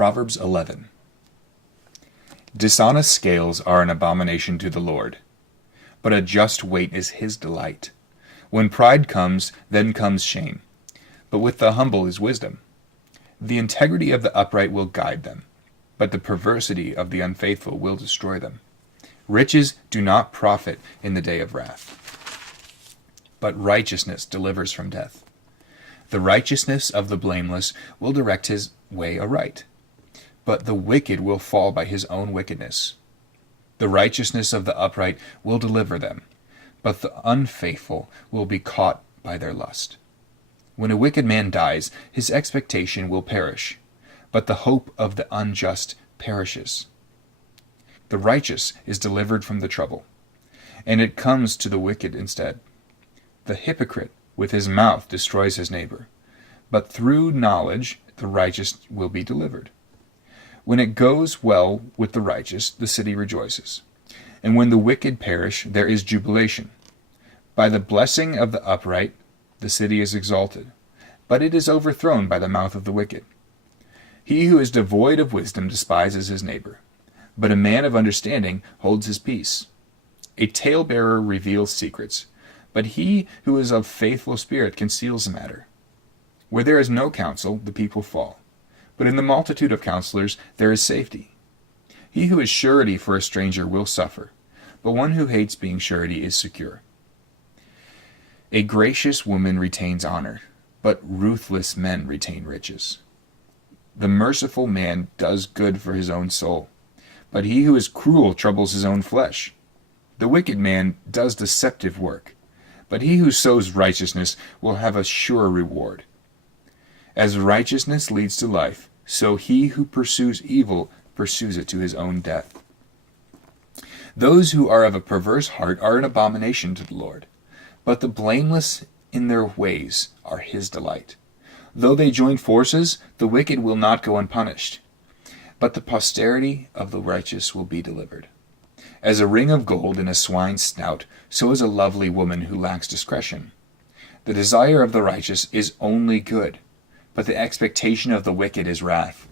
Proverbs 11. Dishonest scales are an abomination to the Lord, but a just weight is his delight. When pride comes, then comes shame, but with the humble is wisdom. The integrity of the upright will guide them, but the perversity of the unfaithful will destroy them. Riches do not profit in the day of wrath, but righteousness delivers from death. The righteousness of the blameless will direct his way aright, but the wicked will fall by his own wickedness. The righteousness of the upright will deliver them, but the unfaithful will be caught by their lust. When a wicked man dies, his expectation will perish, but the hope of the unjust perishes. The righteous is delivered from the trouble, and it comes to the wicked instead. The hypocrite with his mouth destroys his neighbor, but through knowledge the righteous will be delivered. When it goes well with the righteous, the city rejoices, and when the wicked perish, there is jubilation. By the blessing of the upright, the city is exalted, but it is overthrown by the mouth of the wicked. He who is devoid of wisdom despises his neighbor, but a man of understanding holds his peace. A talebearer reveals secrets, but he who is of faithful spirit conceals the matter. Where there is no counsel, the people fall, but in the multitude of counselors there is safety. He who is surety for a stranger will suffer, but one who hates being surety is secure. A gracious woman retains honor, but ruthless men retain riches. The merciful man does good for his own soul, but he who is cruel troubles his own flesh. The wicked man does deceptive work, but he who sows righteousness will have a sure reward. As righteousness leads to life, so he who pursues evil pursues it to his own death. Those who are of a perverse heart are an abomination to the Lord, but the blameless in their ways are his delight. Though they join forces, the wicked will not go unpunished, but the posterity of the righteous will be delivered. As a ring of gold in a swine's snout, so is a lovely woman who lacks discretion. The desire of the righteous is only good, but the expectation of the wicked is wrath.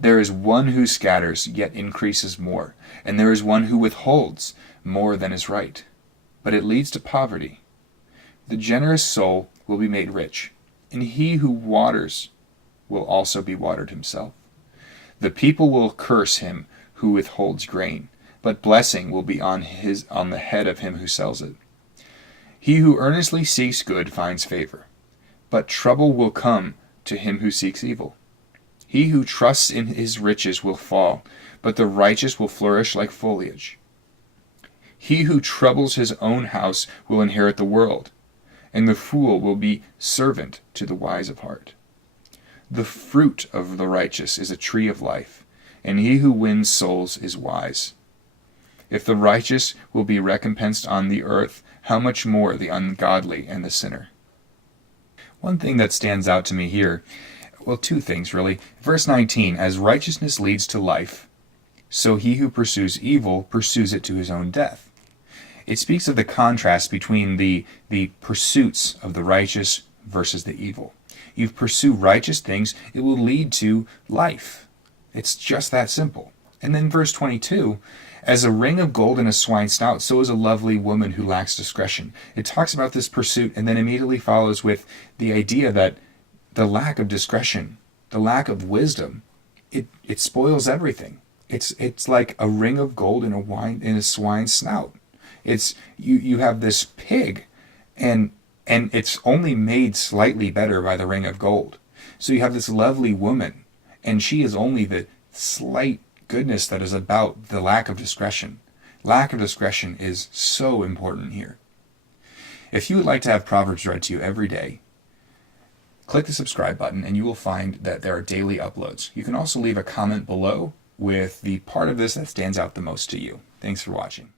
There is one who scatters, yet increases more, and there is one who withholds more than is right, but it leads to poverty. The generous soul will be made rich, and he who waters will also be watered himself. The people will curse him who withholds grain, but blessing will be on the head of him who sells it. He who earnestly seeks good finds favor, but trouble will come to him who seeks evil. He who trusts in his riches will fall, but the righteous will flourish like foliage. He who troubles his own house will inherit the world, and the fool will be servant to the wise of heart. The fruit of the righteous is a tree of life, and he who wins souls is wise. If the righteous will be recompensed on the earth, how much more the ungodly and the sinner? One thing that stands out to me here, well, two things really. Verse 19, as righteousness leads to life, so he who pursues evil pursues it to his own death. It speaks of the contrast between the pursuits of the righteous versus the evil. You pursue righteous things, it will lead to life. It's just that simple. And then verse 22, as a ring of gold in a swine's snout, so is a lovely woman who lacks discretion. It talks about this pursuit and then immediately follows with the idea that the lack of discretion, the lack of wisdom, it spoils everything. It's like a ring of gold in a swine's snout. It's you have this pig, and it's only made slightly better by the ring of gold. So you have this lovely woman, and she is only the slight goodness that is about the lack of discretion. Lack of discretion is so important here. If you would like to have Proverbs read to you every day, click the subscribe button and you will find that there are daily uploads. You can also leave a comment below with the part of this that stands out the most to you. Thanks for watching.